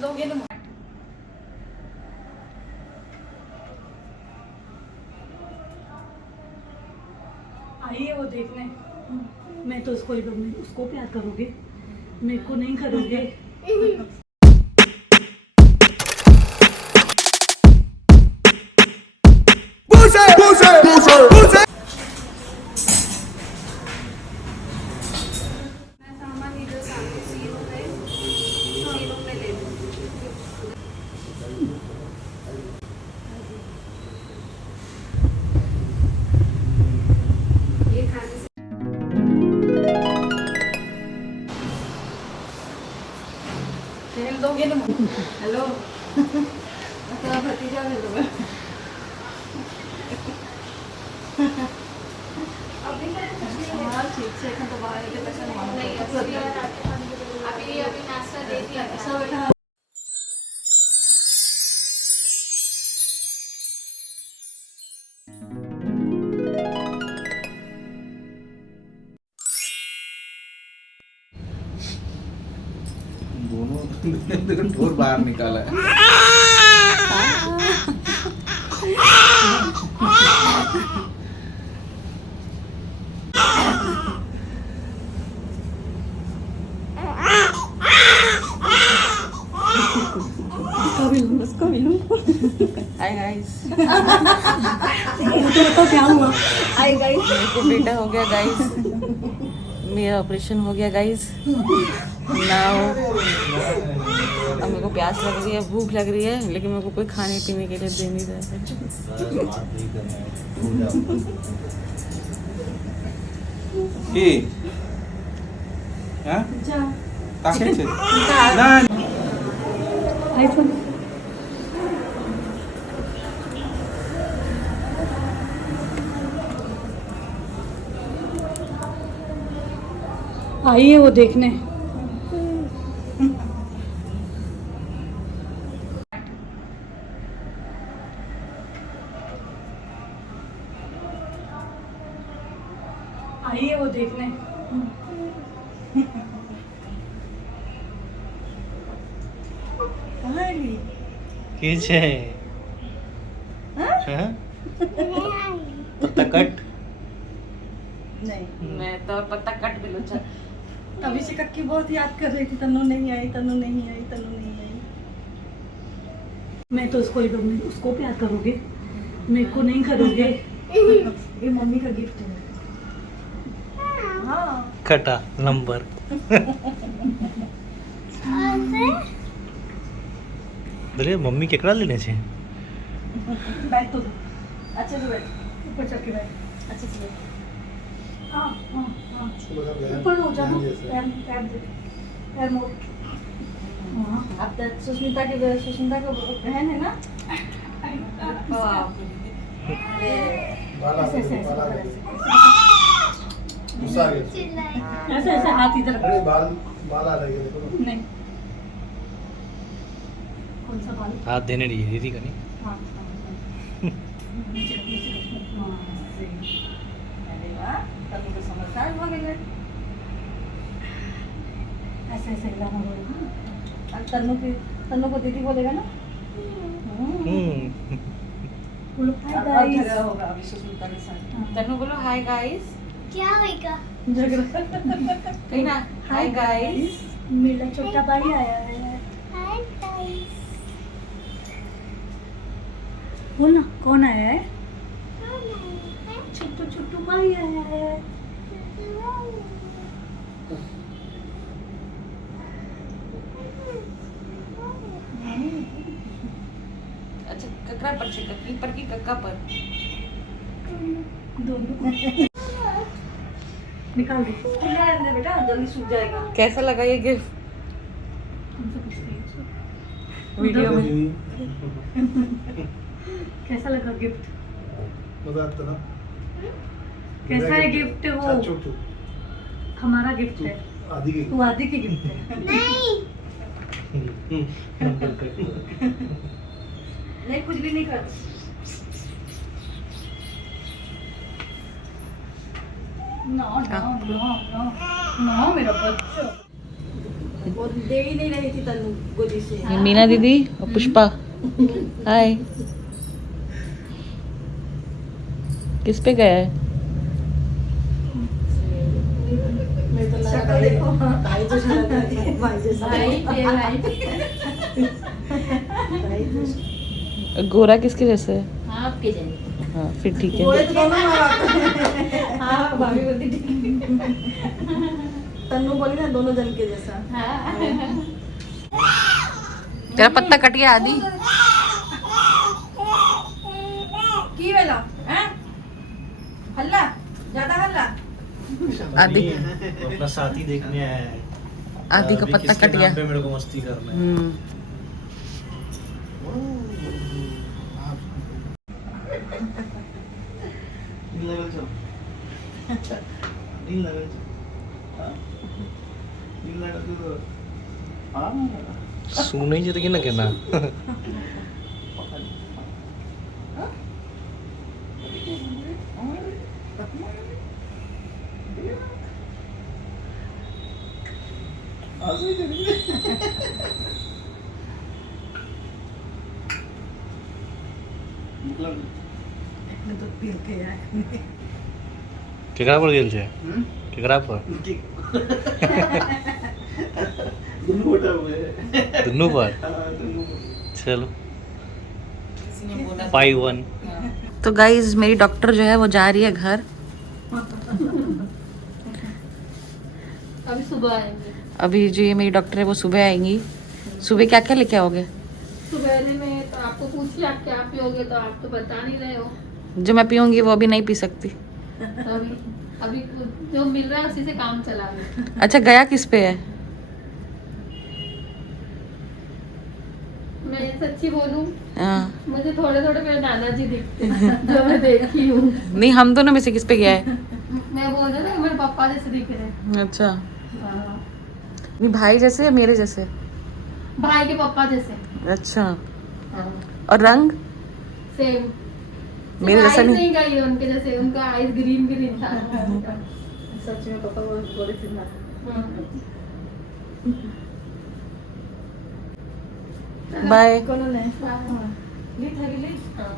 दोगे ना? आइए वो देखने। मैं तो उसको ही दूंगी। उसको प्यार करोगे, मेरे को नहीं करोगे। दोगे ना? हेलो, तेरा भतीजा है तो ठीक से तो बाहर के पसंद नहीं अभी नाश्ता दे दिया सब। दोनों ठोर बाहर निकाला है। उसको भी लूं। हाय गाइस, तो क्या हुआ? हाय गाइस, मेरे को बेटा हो गया गाइस, मेरा ऑपरेशन हो गया गाइस। नाउ अब मेरे को प्यास लग रही है, भूख लग रही है, लेकिन मेरे को कोई खाने पीने के लिए दे नहीं रहा है। आईफोन आइए वो देखने। आइए वो देखने। कहाँ है? किस है? हाँ? पत्ता कट? नहीं, मैं तो पत्ता कट भी लूँ। तभी से कक्की बहुत याद कर रही थी। तनु नहीं आई, तनु नहीं आई, तनु नहीं आई। मैं तो उसको ही दूंगी। उसको प्यार करोगे, मेरे को नहीं करोगे। ये मम्मी का गिफ्ट है। हाँ कटा नंबर। बोले मम्मी केकड़ा लेने छे? बैठ तो अच्छे से बैठ, ऊपर चढ़ के बैठ, अच्छे से बैठ। हाँ हाँ हाँ, ऊपर हो जाना, पैर पैर दे, पैर मोड़। हाँ, अब तक सुष्मिता का बहन है ना? ऐसे ऐसे हाथ इधर। अरे बाल आ रहे हैं देखो। नहीं, कौन सा बाल? हाथ देने रही है दीदी का नहीं। हाँ अरे वाह, तनु तो समझदार हो गए। ऐसे ऐसे हिलाना होगा। अब तनु को दीदी बोलेगा ना? बोलो हाय गाइस। झगड़ा होगा अभी सुष्मिता के साथ। तनु बोलो हाय गाइस। क्या होगा? झगड़ा कहीं ना हाय गाइस। मेरा छोटा भाई आया है। Hi guys. बोल ना, कौन आया है? छोटू छोटू भाई आया है। अच्छा, ककरा पर से ककरी पर की कक्का पर? दोनों निकाल दे बेटा, जल्दी सूख जाएगा। कैसा लगा ये गिफ्ट? तुमसे पूछती हूँ वीडियो में कैसा लगा गिफ्ट? मजा आता ना? कैसा है गिफ्ट? वो छोटू हमारा गिफ्ट है। आदि की तू आदि की गिफ्ट है। नहीं नहीं, कुछ भी नहीं कर। No no no no no मेरा बच्चा। वो दे ही नहीं रही थी तनु गोदी से। ये मीना दीदी और पुष्पा। हाय। किस पे गया है? शक्ल देखो भाई जैसा लग रहा है, भाई जैसा। गोरा किसके जैसे है? आपके जैसे। हाँ फिर ठीक है। गोरे तो दोनों माँ बाप हैं। हाँ भाभी बोलती ठीक। तन्नू बोली ना दोनों जन के जैसा। तेरा पत्ता कट गया आदि। की वेला हैं? हल्ला ज्यादा हल्ला। आदि अपना साथी देखने आया है। आदि का अभी पत्ता किसके कट नाम गया। पे मेरे को मस्ती करना है। सुन ही जतगी ना कहना। केकरा पर गेल छे? केकरा पर? दुनू पर। चलो 5-1। तो गाइज मेरी डॉक्टर जो है वो जा रही है घर। अभी सुबह आएंगे। अभी जो ये मेरी डॉक्टर है वो सुबह आएंगी। सुबह क्या क्या लेके आओगे? सुबह में तो आपको पूछिए आप क्या पियोगे, तो आप तो बता नहीं रहे हो। जो मैं पीऊंगी वो अभी नहीं पी सकती। तो अभी जो मिल रहा है उसी से काम चला रहे। अच्छा गया किस पे है? मैं सच्ची बोलूं, हाँ। मुझे थोड़े थोड़े मेरे नाना जी दिखते हैं जो मैं देखी हूँ। नहीं हम दोनों में से किस पे गया है? मैं बोल रही हूँ मेरे पापा जैसे दिख रहे हैं। अच्छा हाँ। नहीं भाई जैसे या मेरे जैसे? भाई के पापा जैसे। अच्छा हाँ। और रंग? सेम। मेरे जैसा नहीं? नहीं गई उनके जैसे, उनका आईज ग्रीन ग्रीन था। सच में पापा वो थोड़े से बाय। ली था कि ली? हाँ।